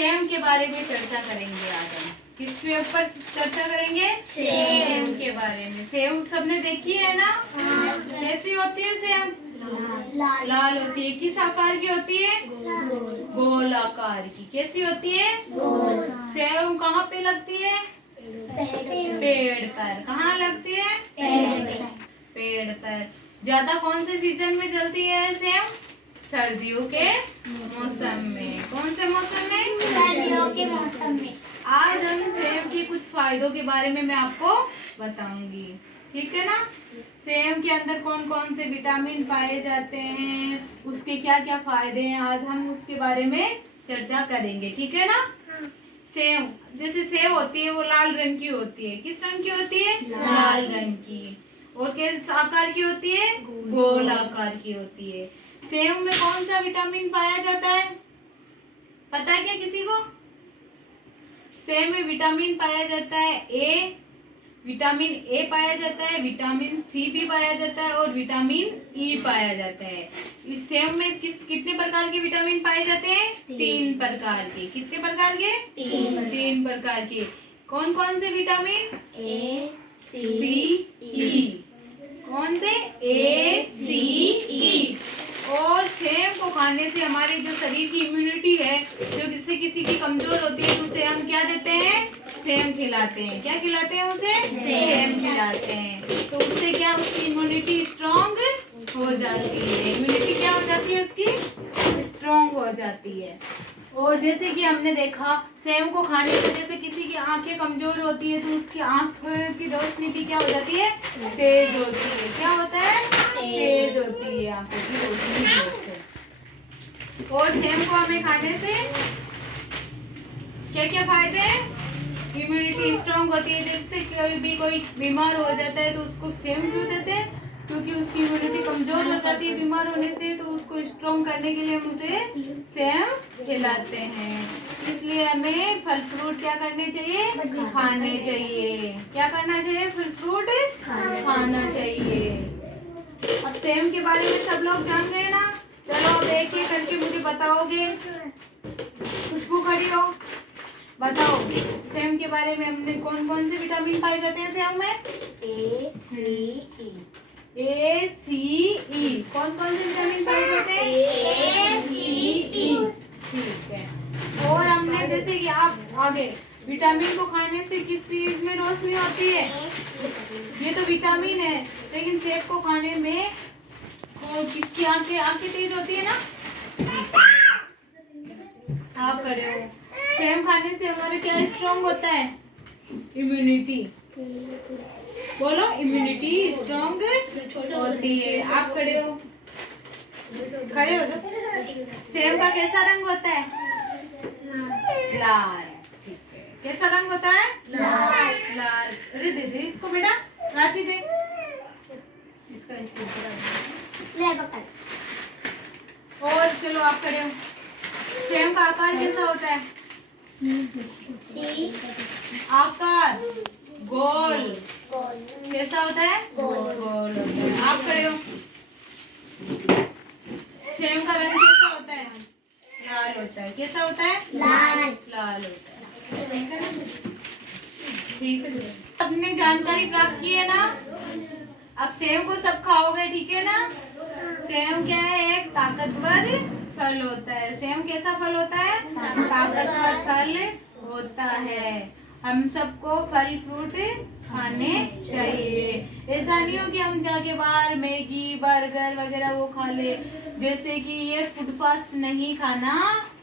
Same के बारे में चर्चा करेंगे आज हम। किसके ऊपर चर्चा करेंगे? सेम के बारे में। सेव सबने देखी है ना? कैसी होती है सेव? लाल होती है। किस आकार की होती है? गोल आकार की। कैसी होती है? सेव कहाँ पे लगती है? पेड़ पर। कहाँ लगती है? पेड़ पर। ज्यादा कौन से सीजन में चलती है सेव? सर्दियों के मौसम में। कौन से मौसम में? सर्दियों के मौसम में। आज हम सेब के कुछ फायदों के बारे में मैं आपको बताऊंगी, ठीक है ना? सेब के अंदर कौन कौन से विटामिन पाए जाते हैं, उसके क्या क्या फायदे हैं, आज हम उसके बारे में चर्चा करेंगे, ठीक है ना? सेब, जैसे सेब होती है वो लाल रंग की होती है। किस रंग की होती है? लाल रंग की। और किस आकार की होती है? गोल आकार की होती है। सेब में कौन सा विटामिन पाया जाता है, पता है क्या किसी को? सेब में विटामिन पाया जाता है ए, विटामिन ए पाया जाता है, विटामिन सी भी पाया जाता है और विटामिन ई पाया जाता है। इस सेब में कितने प्रकार के विटामिन पाए जाते हैं? 3 प्रकार के। कितने प्रकार के? 3 प्रकार के। कौन कौन से विटामिन? ए, सी, ई। कौन से? ए, सी, ई। और सेब को खाने से हमारे जो शरीर की इम्यूनिटी है, जो जिससे किसी की कमजोर होती है, तो उसे हम क्या देते हैं? सेब खिलाते हैं। क्या खिलाते हैं उसे? सेब खिलाते हैं। तो उससे क्या, उसकी इम्यूनिटी स्ट्रांग हो जाती है। इम्यूनिटी क्या हो जाती है उसकी? स्ट्रांग हो जाती है। और जैसे कि हमने देखा सेब को खाने से जैसे किसी की आंखें कमजोर होती है तो उसकी आंख की रोशनी भी क्या हो जाती है? तेज होती है। क्या होता है? तेज होती है आंखों की रोशनी। और सेब को हमें खाने से क्या क्या फायदे हैं? इम्यूनिटी स्ट्रांग होती है। जिससे कोई बीमार हो जाता है तो उसको सेब क्यों देते हैं? क्योंकि उसकी इम्यूनिटी कमजोर हो जाती है बीमार होने से, तो उसको स्ट्रांग करने के लिए हम उसे सेब खिलाते हैं। इसलिए हमें फल फ्रूट क्या करने चाहिए? खाने चाहिए। क्या करना चाहिए? फल फ्रूट खाना चाहिए। अब सेब के बारे में सब लोग जान गए ना? चलो अब एक एक करके मुझे बताओगे। खुशबू खड़ी हो, बताओ सेब के बारे में हमने कौन कौन से विटामिन पाए जाते हैं सेब में? ए, सी, ई। ए, सी, ई। कौन कौन से विटामिन पाए जाते हैं? ए, सी, ई। ठीक है। और हमने जैसे कि आप आगे विटामिन को खाने से किस चीज में रोशनी होती है? ये तो विटामिन है, लेकिन सेब को खाने में किसकी आंखें तेज होती है ना? आप खड़े हो। सेब खाने से हमारे क्या स्ट्रांग होता है? इम्यूनिटी। बोलो, इम्यूनिटी स्ट्रांग होती है। आप खड़े हो, खड़े हो जाओ। सेब का कैसा रंग होता है? लाल। ठीक है। कैसा रंग होता है? लाल। लाल। अरे दे दे इसको बेटा, रांची दे इसका। ले पकड़। और चलो आप खड़े हो। सेब का आकार कैसा होता है? सी, आकार गोल। गोल। कैसा होता है? गोल। गोल होता है। आप खड़े हो। सेब का रंग कैसा होता है? लाल होता है। कैसा होता है? लाल। लाल होता है। ठीक है, सबने जानकारी प्राप्त की है ना? अब सेब को सब खाओगे, ठीक है ना? सेब क्या है? एक ताकतवर फल होता है। सेब कैसा फल होता है? ताकतवर फल होता है। हम सबको फल फ्रूट खाने चाहिए। ऐसा नहीं हो कि हम जाके बाहर मैगी बर्गर वगैरह वो खा ले। जैसे कि ये फूड फास्ट नहीं खाना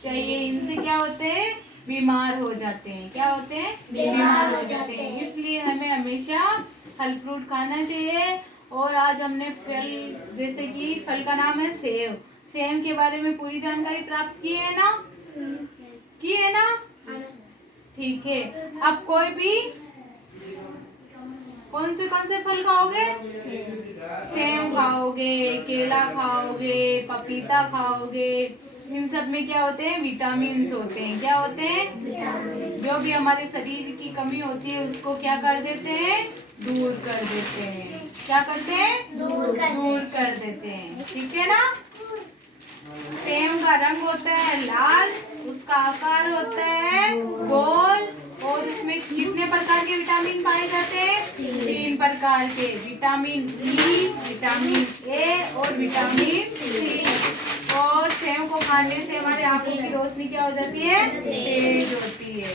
चाहिए। इनसे क्या होते हैं? बीमार हो जाते हैं। क्या होते हैं? बीमार हो जाते हैं। इसलिए हमें हमेशा फल फ्रूट खाना चाहिए। और आज हमने फल, जैसे कि फल का नाम है सेब। सेब के बारे में पूरी जानकारी प्राप्त की है ना? की है ना? ठीक है। अब कोई भी कौन से फल खाओगे? सेब खाओगे, केला खाओगे, पपीता खाओगे। इन सब में क्या होते हैं? विटामिन होते हैं। क्या होते हैं? जो भी हमारे शरीर की कमी होती है उसको क्या कर देते हैं? दूर कर देते हैं। क्या करते हैं? दूर कर देते हैं। ठीक है ना? सेब का रंग होता है लाल उसका आकार होता है गोल और उसमें कितने प्रकार के विटामिन पाए जाते हैं? 3 प्रकार के, विटामिन ई, विटामिन ए और विटामिन सी। और सेव को खाने से हमारे आंखों की रोशनी क्या हो जाती है? तेज होती है।